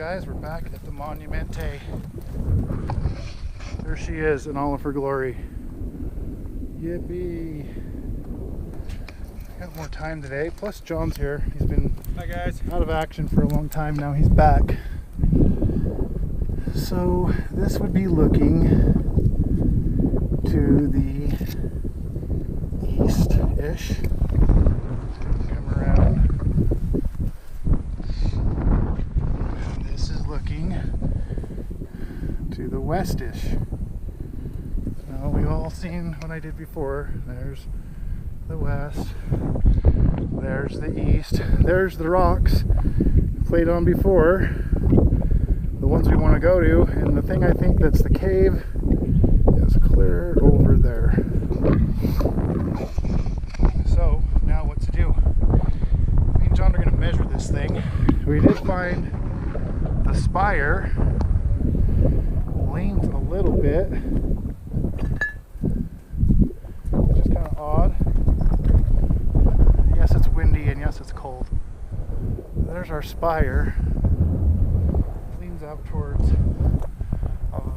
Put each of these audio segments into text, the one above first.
guys, we're back at the Monumente. There she is in all of her glory. Yippee! Got more time today. Plus John's here. He's been Hi guys. Out of action for a long time now. He's back. So this would be looking to the east-ish. Come around. This is looking to the west-ish. Now we've all seen what I did before. There's the west. There's the east. There's the rocks played on before. The ones we want to go to. And the thing I think that's the cave is clear over there. So now what to do? Me and John are going to measure this thing. We did find the spire leans a little bit, which is kind of odd. Yes, it's windy and yes, it's cold. There's our spire. Leans out towards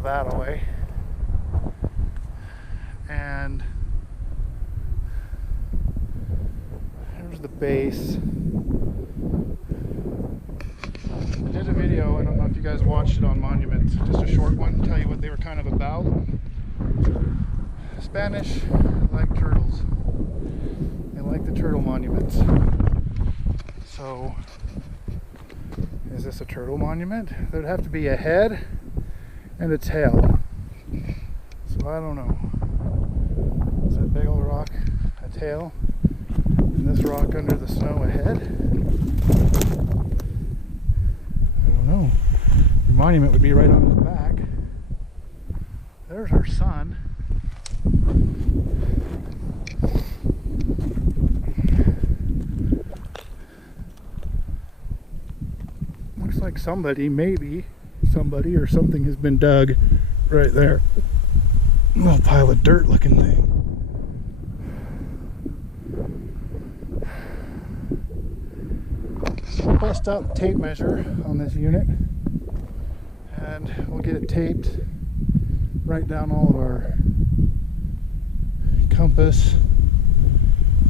that way. And here's the base. I did a video, I don't know if you guys watched it on Monuments, just a short one, tell you what they were kind of about. Spanish like turtles. They like the turtle monuments. So, is this a turtle monument? There'd have to be a head and a tail. So I don't know. Is that big old rock a tail? And this rock under the snow a head? I don't know. The monument would be right on his back. There's our sun. Looks like somebody, maybe somebody or something has been dug right there. A little pile of dirt looking thing. We'll bust out the tape measure on this unit and we'll get it taped, write down all of our compass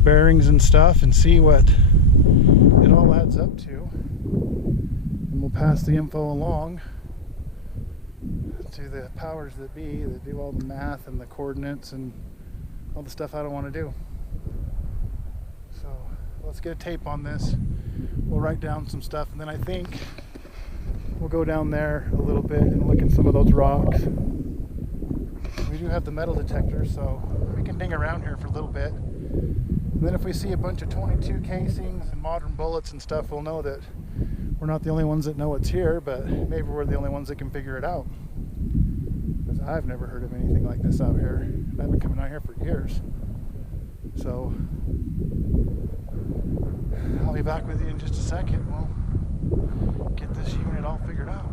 bearings and stuff and see what it all adds up to, and we'll pass the info along to the powers that be that do all the math and the coordinates and all the stuff I don't want to do. So let's get a tape on this. We'll write down some stuff and then I think we'll go down there a little bit and look at some of those rocks. We do have the metal detector, so we can ding around here for a little bit. And then if we see a bunch of 22 casings and modern bullets and stuff, we'll know that we're not the only ones that know it's here, but maybe we're the only ones that can figure it out. Because I've never heard of anything like this out here. And I've been coming out here for years. So I'll be back with you in just a second. We'll get this unit all figured out.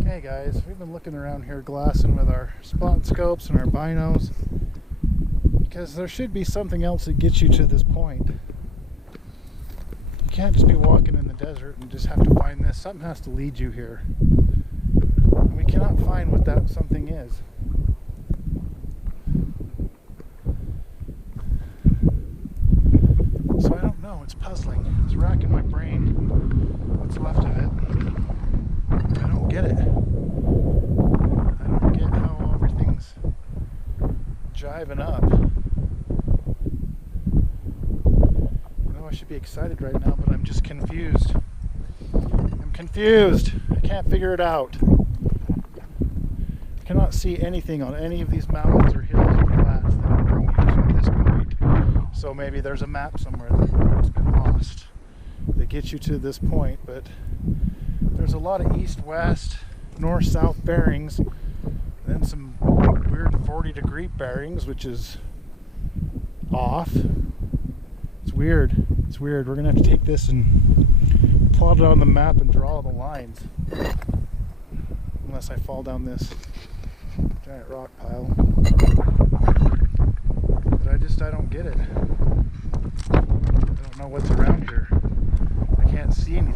Okay guys, we've been looking around here glassing with our spot scopes and our binos because there should be something else that gets you to this point. You can't just be walking in the desert and just have to find this. Something has to lead you here. And we cannot find what that something is. So I don't know, it's puzzling. It's racking my brain. What's left of it? I don't get it. I don't get how everything's jiving up. I know I should be excited right now, but I'm just confused. I'm confused. I can't figure it out. I cannot see anything on any of these mountains or hills or flats that would bring you to this point. So maybe there's a map somewhere that's been lost that gets you to this point, but there's a lot of east-west, north-south bearings, and then some weird 40-degree bearings, which is off. It's weird. It's weird. We're going to have to take this and plot it on the map and draw the lines. Unless I fall down this giant rock pile. But I don't get it. I don't know what's around here. I can't see anything.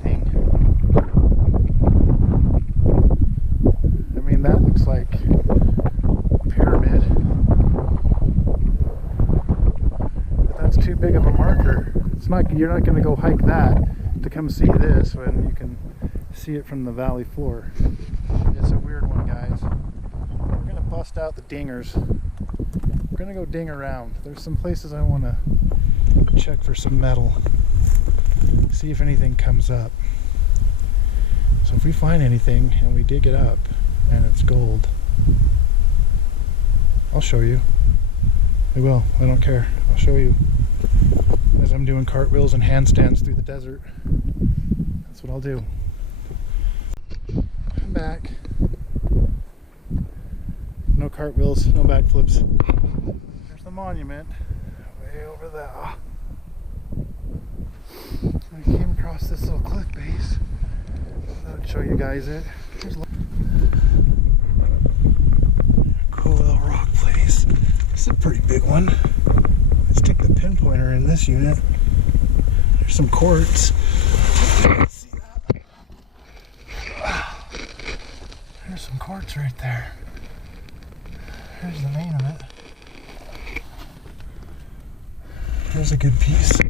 It's not, you're not going to go hike that to come see this when you can see it from the valley floor. It's a weird one, guys. We're going to bust out the dingers. We're going to go ding around. There's some places I want to check for some metal. See if anything comes up. So if we find anything and we dig it up and it's gold, I'll show you. I will. I don't care. I'll show you. As I'm doing cartwheels and handstands through the desert. That's what I'll do. I'm back. No cartwheels, no backflips. There's the monument way over there. I came across this little cliff base. I thought I'd show you guys it. Here's a cool little rock place. This is a pretty big one. Let's stick the pinpointer in this unit. There's some quartz. See that? There's some quartz right there. Here's the vein of it. Here's a good piece.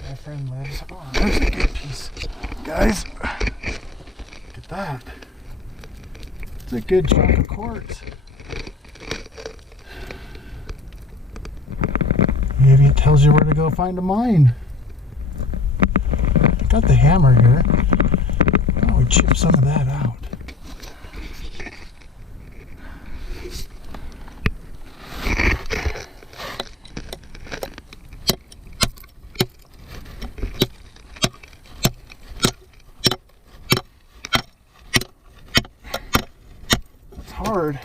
My friend lives. Oh, there's a good piece. Guys, look at that. It's a good chunk of quartz. Maybe it tells you where to go find a mine. Got the hammer here. Why don't we chip some of that out? It's hard.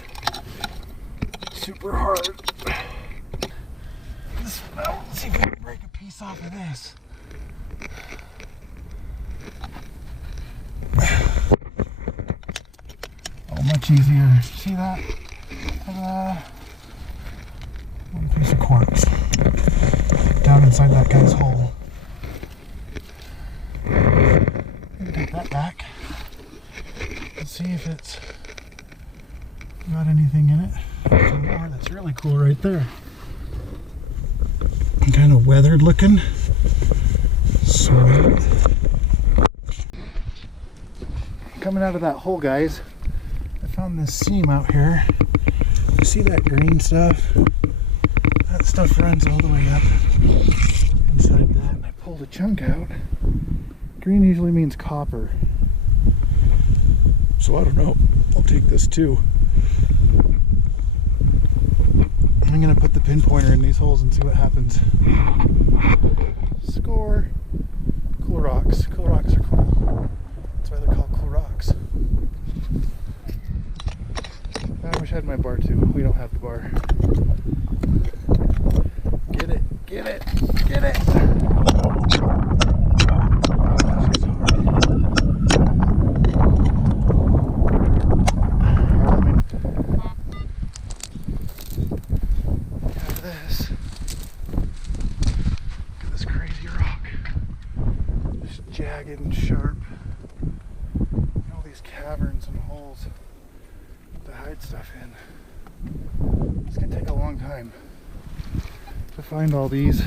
Super hard. Let's see if we can break a piece off of this. Oh, much easier. See that? One piece of quartz down inside that guy's hole. Maybe take that back and see if it's got anything in it. There's more that's really cool right there. Kind of weathered looking. Sweet. Coming out of that hole, guys, I found this seam out here. You see that green stuff? That stuff runs all the way up inside that, and I pulled a chunk out. Green usually means copper. So I don't know. I'll take this too. I'm gonna put the pinpointer in these holes and see what happens. Score. Cool rocks. Cool rocks are cool. That's why they're called cool rocks. I wish I had my bar too. We don't have the bar. Get it. Get it. Get it. Jagged and sharp. All these caverns and holes to hide stuff in. It's gonna take a long time to find all these. See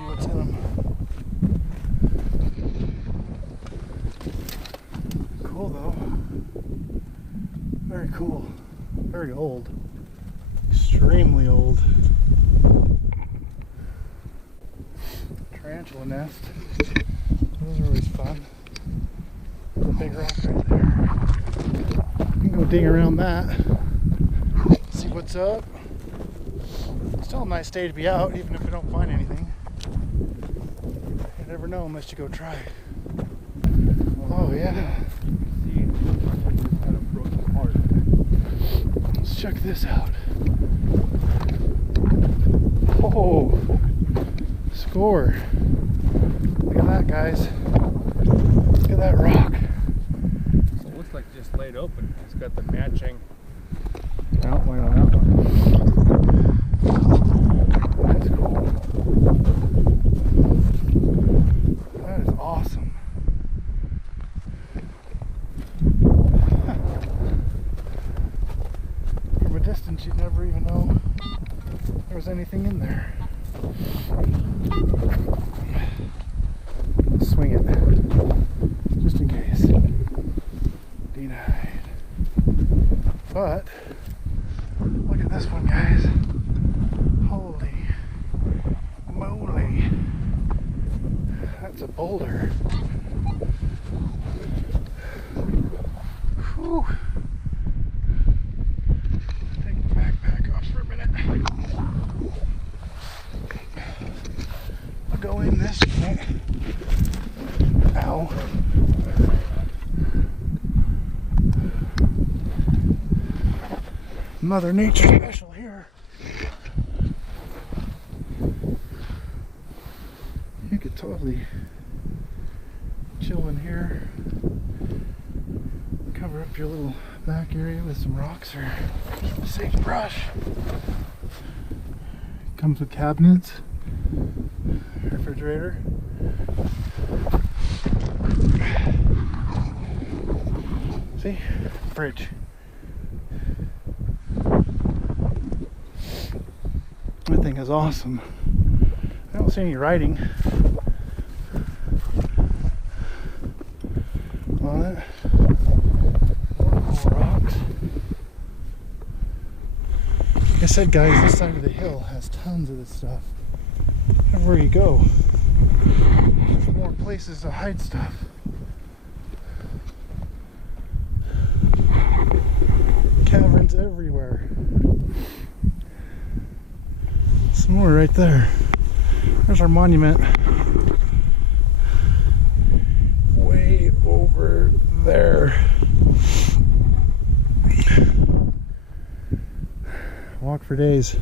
what's in them. Cool though. Very cool. Very old. Extremely old. Tarantula nest. Those are always fun. There's a big rock right there. You can go dig around that. See what's up. Still a nice day to be out, even if we don't find anything. You never know unless you go try. Oh yeah. Let's check this out. Oh. Score. Look at that, guys. Look at that rock. So it looks like just laid open. It's got the matching outline on that one. That's cool. That is awesome. distance, you'd never even know there was anything in there. Swing it, just in case. Denied. But look at this one, guys. Holy moly. That's a boulder. Whew. Take the backpack off for a minute. I'll go in this way. Ow. Mother Nature special here. You could totally chill in here. Cover up your little back area with some rocks or sagebrush. Comes with cabinets, refrigerator. See? Fridge. That thing is awesome. I don't see any writing on it. More rocks. Like I said, guys, this side of the hill has tons of this stuff. Everywhere you go, there's more places to hide stuff. Caverns everywhere. Some more right there. There's our monument. Way over there. Walk for days.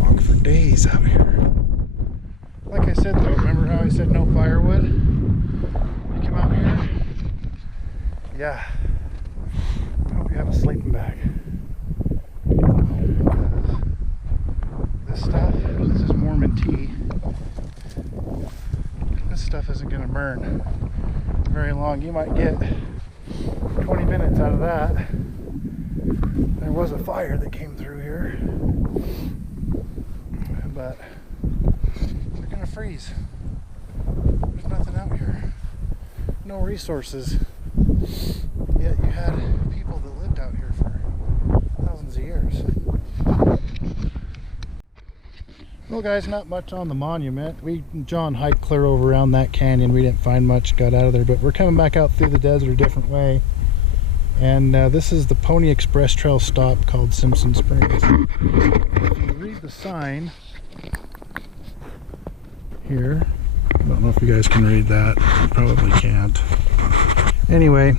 Walk for days out here. Like I said though, remember how I said no firewood? You come out here? Yeah. I hope you have a sleeping bag. This stuff, this is Mormon tea. This stuff isn't going to burn very long. You might get 20 minutes out of that. There was a fire that came through here, but they're going to freeze. There's nothing out here. No resources. Yet you had people that lived out here for thousands of years. Well guys, not much on the monument. John hiked clear over around that canyon. We didn't find much, got out of there, but we're coming back out through the desert a different way. And this is the Pony Express Trail stop called Simpson Springs. If you read the sign here, I don't know if you guys can read that, you probably can't. Anyway,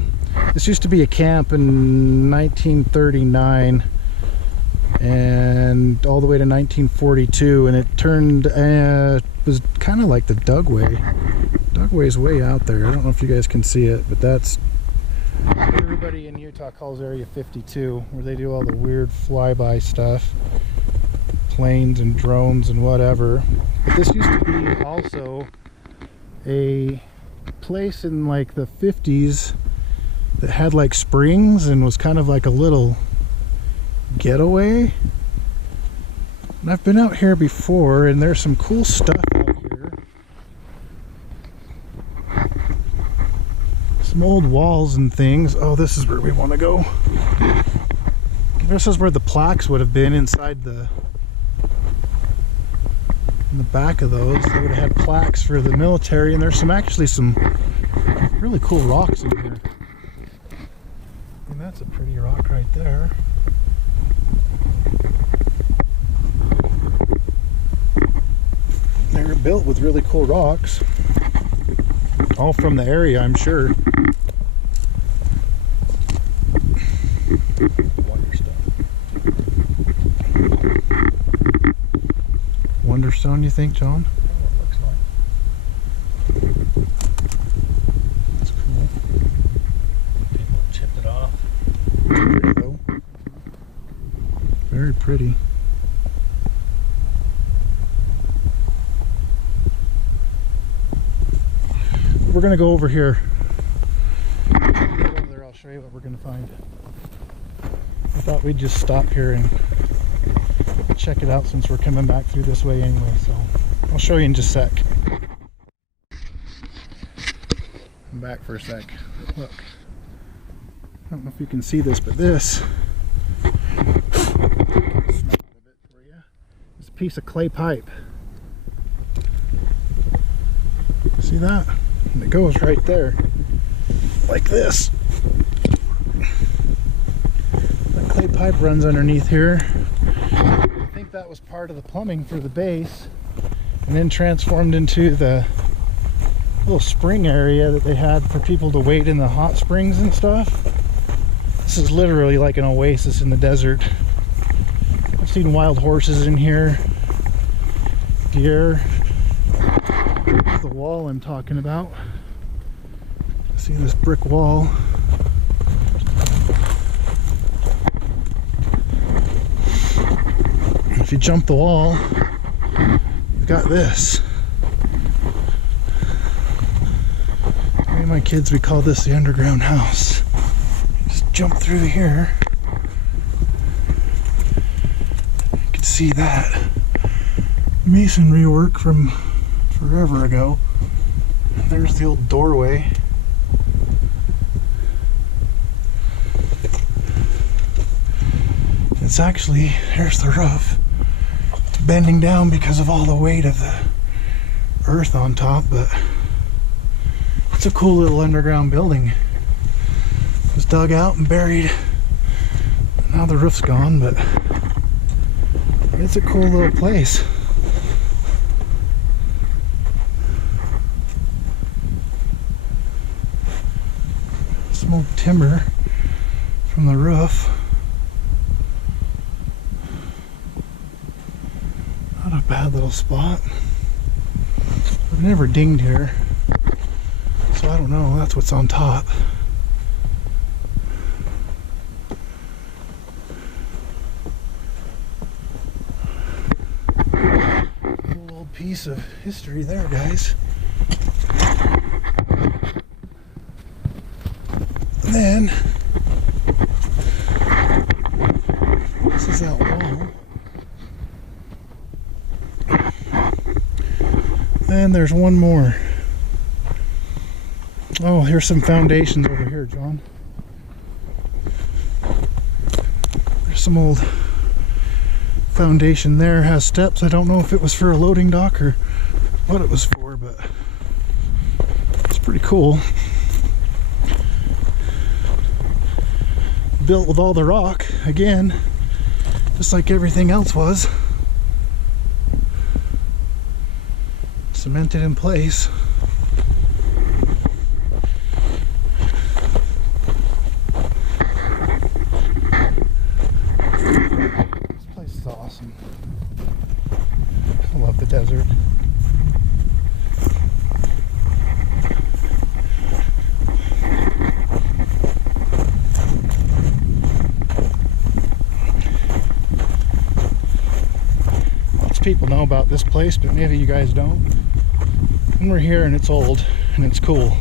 this used to be a camp in 1939 and all the way to 1942, and it turned was kind of like the Dugway. Dugway's way out there. I don't know if you guys can see it, but that's what everybody in Utah calls Area 52, where they do all the weird flyby stuff, planes and drones and whatever. But this used to be also a place in like the 50s that had like springs and was kind of like a little getaway. And I've been out here before, and there's some cool stuff out here. Some old walls and things. Oh, this is where we want to go. This is where the plaques would have been inside in the back of those. They would have had plaques for the military, and there's actually some really cool rocks in here. And that's a pretty rock right there. They're built with really cool rocks, all from the area, I'm sure. Wonderstone, you think, John? That's what it looks like. That's cool. People chipped it off. There you go. Very pretty. We're gonna go over here. Get over there, I'll show you what we're gonna find. With Thought we'd just stop here and check it out since we're coming back through this way anyway, so I'll show you in just a sec. I'm back for a sec. Look, I don't know if you can see this, but this is a piece of clay pipe. See that? And it goes right there, like this. That clay pipe runs underneath here. I think that was part of the plumbing for the base, and then transformed into the little spring area that they had for people to wait in the hot springs and stuff. This is literally like an oasis in the desert. I've seen wild horses in here, deer. Here's the wall I'm talking about. See this brick wall? If you jump the wall, you've got this. Me and my kids, we call this the underground house. Just jump through here. You can see that masonry work from forever ago. There's the old doorway. It's actually, here's the roof. It's bending down because of all the weight of the earth on top, but it's a cool little underground building. It was dug out and buried. Now the roof's gone, but it's a cool little place. Some old timber from the roof. Not a bad little spot. I've never dinged here, so I don't know. That's what's on top. Little old piece of history there, guys. And then this is that wall. And there's one more. Oh, here's some foundations over here, John. There's some old foundation there. Has steps. I don't know if it was for a loading dock or what it was for, but it's pretty cool. Built with all the rock, again, just like everything else was. Cemented in place. This place is awesome. I love the desert. Lots of people know about this place, but maybe you guys don't. And we're here and it's old and it's cool.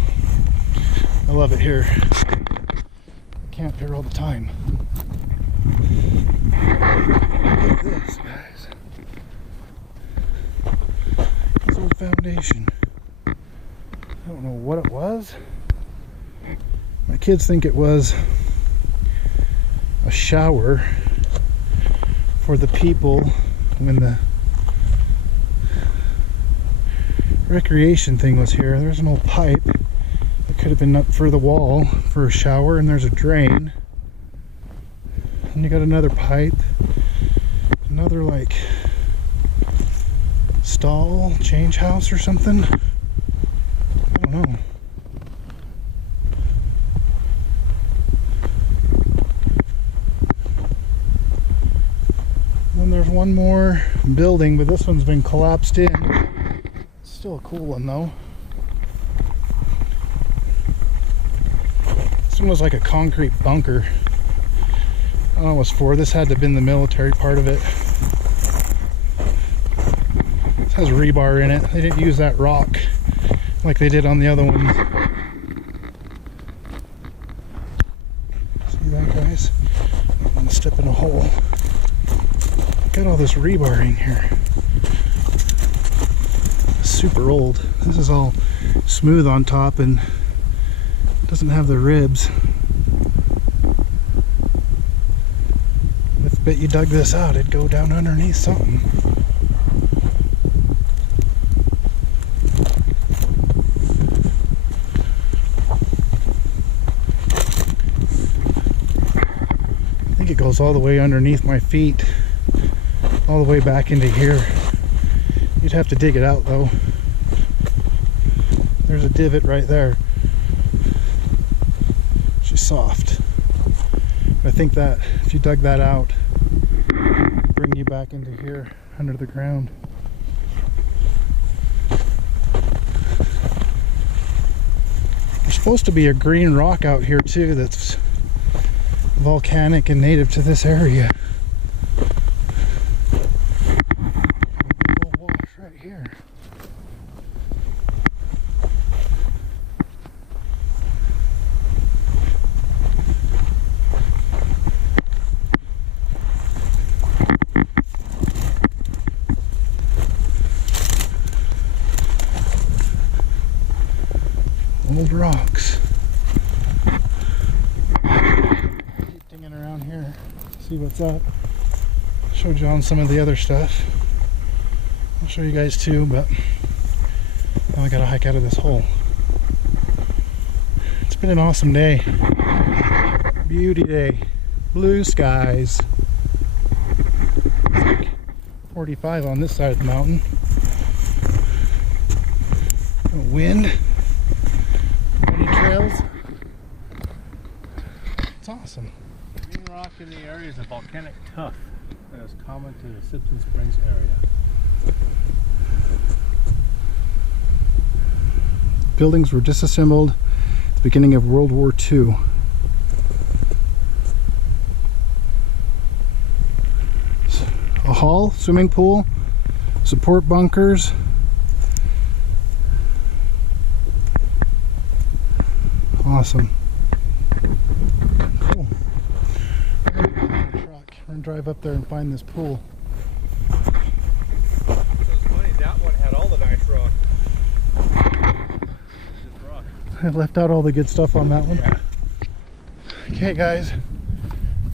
I love it here. I camp here all the time. Look at this, guys. This old foundation. I don't know what it was. My kids think it was a shower for the people when the recreation thing was here. There's an old pipe that could have been up for the wall for a shower, and there's a drain, and you got another pipe, another like stall change house or something. I don't know. Then there's one more building, but this one's been collapsed in. Still a cool one though. This one was like a concrete bunker. I don't know what it was for. This had to have been the military part of it. This has rebar in it. They didn't use that rock like they did on the other ones. See that, guys? I'm gonna step chipping a hole. Got all this rebar in here. Super old. This is all smooth on top and doesn't have the ribs. I bet you dug this out, it'd go down underneath something. I think it goes all the way underneath my feet, all the way back into here. You'd have to dig it out though. There's a divot right there. She's soft. I think that if you dug that out, bring you back into here under the ground. There's supposed to be a green rock out here too that's volcanic and native to this area. Wash right here. Old rocks. Keep digging around here, see what's up. Show John some of the other stuff. I'll show you guys too, but now I gotta hike out of this hole. It's been an awesome day. Beauty day. Blue skies. It's like 45 on this side of the mountain. No wind. Trails. It's awesome. Green rock in the area is a volcanic tuff that is common to the Simpson Springs area. Buildings were disassembled at the beginning of World War II. A hall, swimming pool, support bunkers. Awesome. Cool. Truck. We're gonna drive up there and find this pool. So it's funny, that one had all the nice rock. Just rock. I left out all the good stuff on that one. Yeah. Okay guys,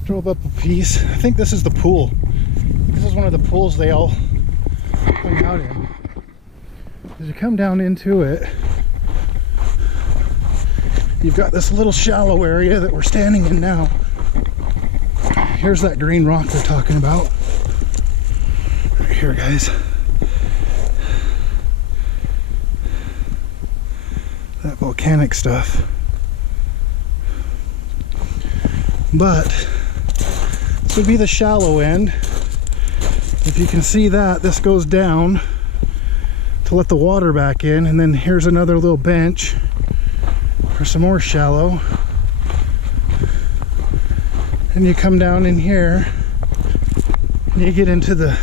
drove up a piece. I think this is the pool. This is one of the pools they all hung out in. As you come down into it, you've got this little shallow area that we're standing in now. Here's that green rock they're talking about. Right here, guys. That volcanic stuff. But this would be the shallow end. If you can see that, this goes down to let the water back in, and then here's another little bench for some more shallow, and you come down in here and you get into the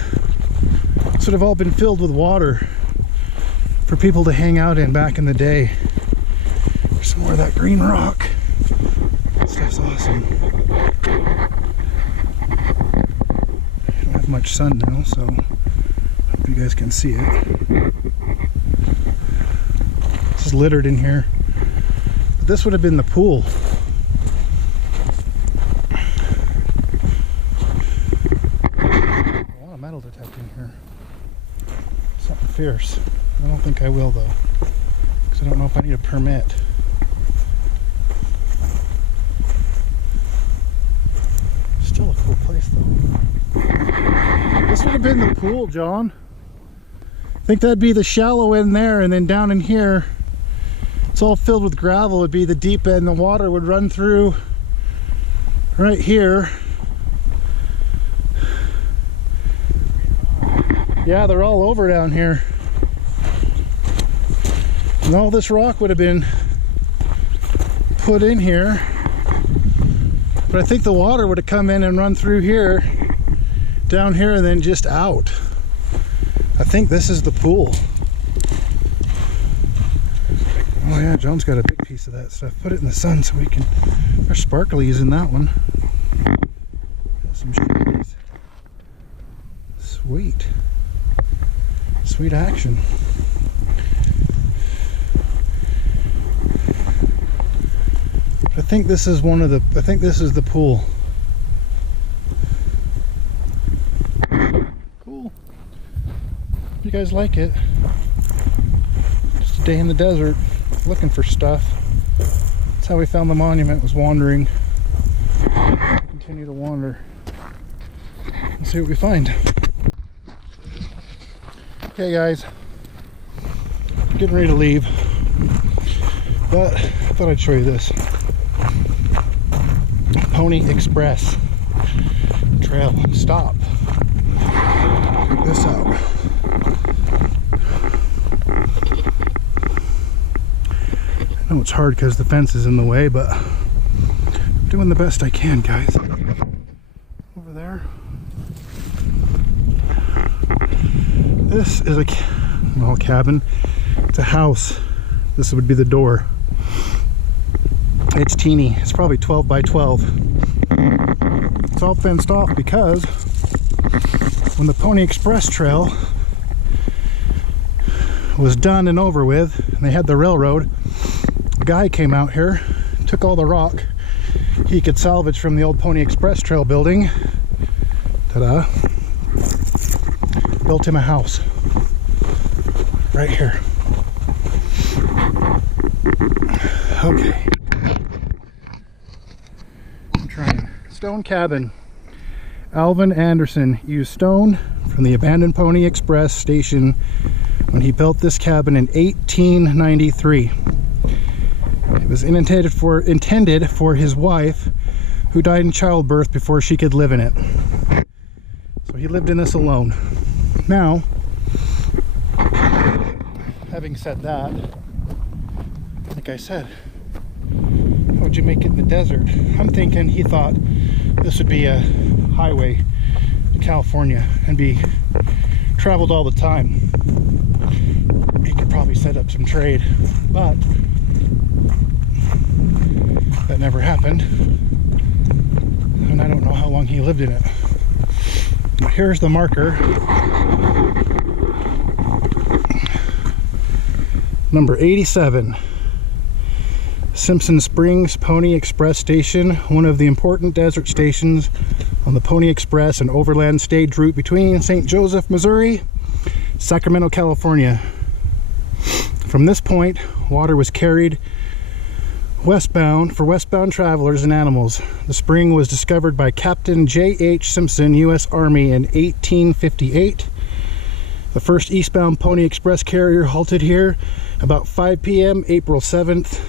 sort of all been filled with water for people to hang out in back in the day. There's some more of that green rock. That stuff's awesome. I don't have much sun now, so I hope you guys can see it. This is littered in here. This would have been the pool. A lot of metal detecting here. Something fierce. I don't think I will though, because I don't know if I need a permit. Still a cool place though. This would have been the pool, John. I think that'd be the shallow end there, and then down in here it's all filled with gravel would be the deep end. The water would run through right here. Yeah, they're all over down here. And all this rock would have been put in here. But I think the water would have come in and run through here, down here, and then just out. I think this is the pool. Oh yeah, John's got a big piece of that stuff. Put it in the sun so we can... There's sparklies in that one. some shinies. Sweet. Sweet action. I think this is this is the pool. Cool. If you guys like it. Just a day in the desert looking for stuff. That's how we found the monument, was wandering. Continue to wander and see what we find. Okay guys, getting ready to leave, but I thought I'd show you this. Ponny Express Trail stop. Check this out. I know it's hard because the fence is in the way, but I'm doing the best I can, guys. Over there. This is a cabin. It's a house. This would be the door. It's teeny. It's probably 12 by 12. It's all fenced off because when the Ponny Express Trail was done and over with, and they had the railroad, a guy came out here, took all the rock he could salvage from the old Ponny Express Trail building. Ta-da. Built him a house right here. Okay. I'm trying. Stone cabin. Alvin Anderson used stone from the abandoned Ponny Express station when he built this cabin in 1893. It was intended for his wife, who died in childbirth before she could live in it. So he lived in this alone. Now, having said that, like I said, how would you make it in the desert? I'm thinking he thought this would be a highway to California and be traveled all the time. He could probably set up some trade, but that never happened. And I don't know how long he lived in it. Here's the marker. Number 87. Simpson Springs Ponny Express Station, one of the important desert stations on the Ponny Express and overland stage route between St. Joseph, Missouri, Sacramento, California. From this point, water was carried westbound for westbound travelers and animals. The spring was discovered by Captain J.H. Simpson, U.S. Army, in 1858. The first eastbound Ponny Express carrier halted here about 5 p.m. April 7th,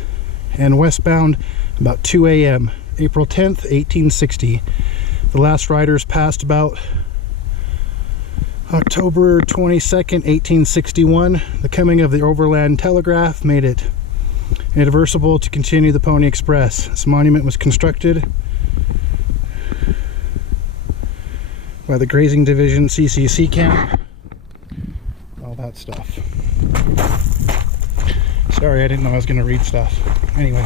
and westbound about 2 a.m. April 10th, 1860. The last riders passed about October 22nd, 1861. The coming of the overland telegraph made it irreversible to continue the Ponny Express. This monument was constructed by the Grazing Division CCC camp. All that stuff. Sorry, I didn't know I was going to read stuff. Anyway,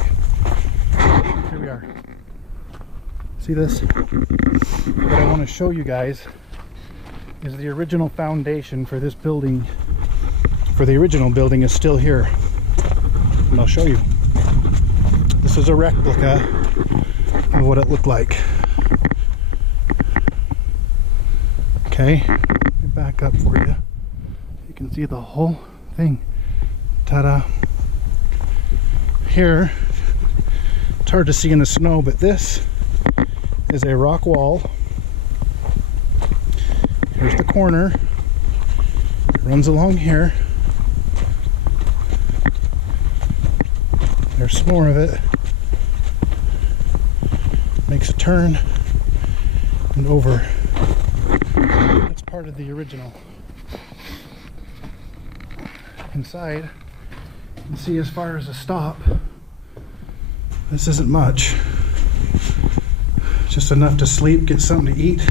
here we are. See this? What I want to show you guys is the original foundation for this building. For the original building is still here. And I'll show you. This is a replica of what it looked like. Okay, let me back up for you. You can see the whole thing. Ta-da. Here, it's hard to see in the snow, but this is a rock wall. Here's the corner. It runs along here. There's some more of it. Makes a turn and over. That's part of the original. Inside, you can see as far as a stop, this isn't much. Just enough to sleep, get something to eat,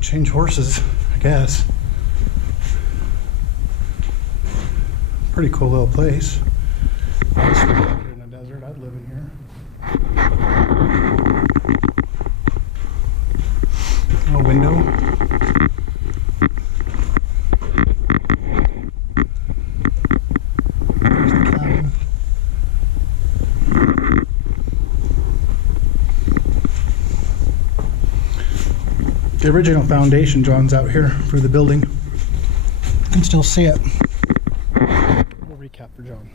change horses, I guess. Pretty cool little place. In the desert, I'd live in here. A window. There's the cabin. The original foundation drawings out here for the building. You can still see it. We'll recap for John.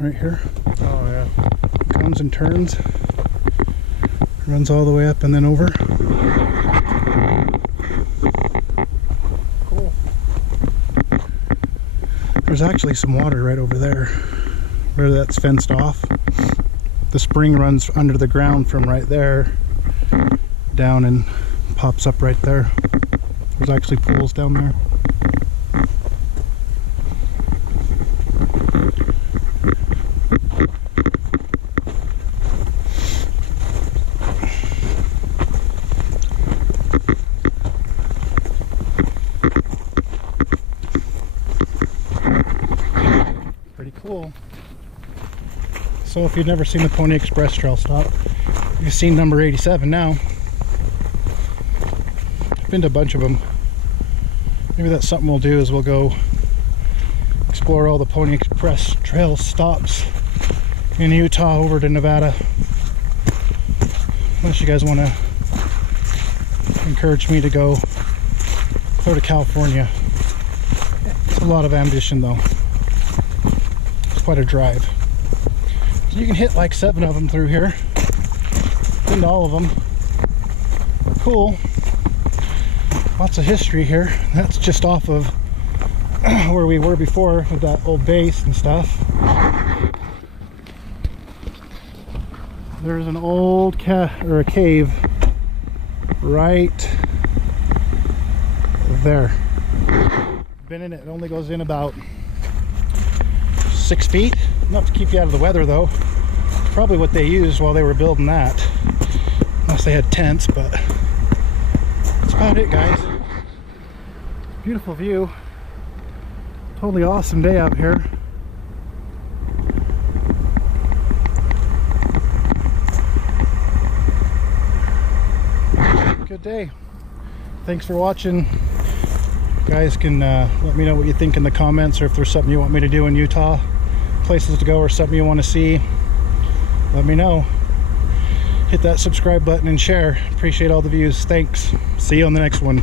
Right here. Oh yeah. Comes and turns. Runs all the way up and then over. Cool. There's actually some water right over there where that's fenced off. The spring runs under the ground from right there down and pops up right there. There's actually pools down there. Pretty cool. So if you've never seen the Pony Express trail stop, you've seen number 87 now. I've been to a bunch of them. Maybe that's something we'll do, is we'll go explore all the Pony Express trail stops in Utah over to Nevada. Unless you guys want to encourage me to go to California. It's a lot of ambition though. It's quite a drive. So you can hit like 7 of them through here. Been to all of them. Cool. Lots of history here. That's just off of where we were before with that old base and stuff. There's an old a cave right there. Been in it. It only goes in about 6 feet. Enough to keep you out of the weather though. Probably what they used while they were building that. Unless they had tents, but that's about it, guys. Beautiful view. Totally awesome day out here. Good day. Thanks for watching. You guys can let me know what you think in the comments, or if there's something you want me to do in Utah, places to go, or something you want to see, let me know. Hit that subscribe button and share. Appreciate all the views. Thanks. See you on the next one.